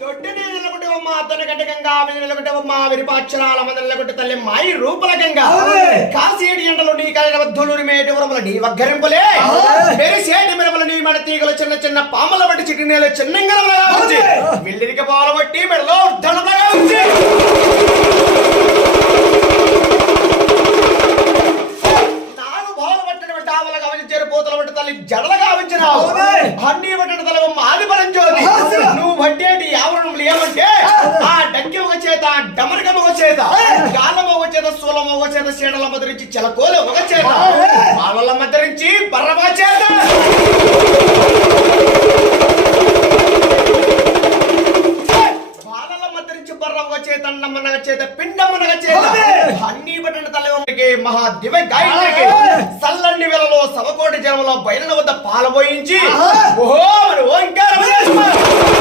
తొట్టిని నిలకొట్టవమ్మ తనగడ్డ గంగా నిలకొట్టవమ్మ విరిపాక్షరాల మంద నిలకొట్ట తల్లి మాయి రూపల గంగా కాసేడి ఎండలు నీ కలవద్దులూరి మేటి వరముల నీ వగ్గరింపులే మెరిసేటి మిరమల నీ మడ తీగలు చిన్న చిన్న పాముల బట్టి చిటి నేల చిన్నంగలగా వచ్చి విల్లిరికి పాల బట్టి మెడలో దండలుగా వచ్చి జడలుగా ఉంచినావు అన్ని బట్టడు తల ఆదిపరం జ్యోతి నువ్వు పట్టేటి ఆవరణములు ఏమంటే ఆ డక్కి ఒక చేత డమరకం ఒక చేత గాలం ఒక చేత సూలం ఒక చేత సీడల మధరించి చెలకోలు ఒక చేత బాలల మధరించి బర్రమా చేత బాలల మధరించి బర్ర ఒక చేత అన్నమనగ చేత పిండమనగ చేత అన్ని బట్టడు తల మహా దివ గాయత్రికి సల్లన్ని వేళలో సమకోటి జనంలో బయలున వద్ద పాలబోయించి ఓహో ఓంకారం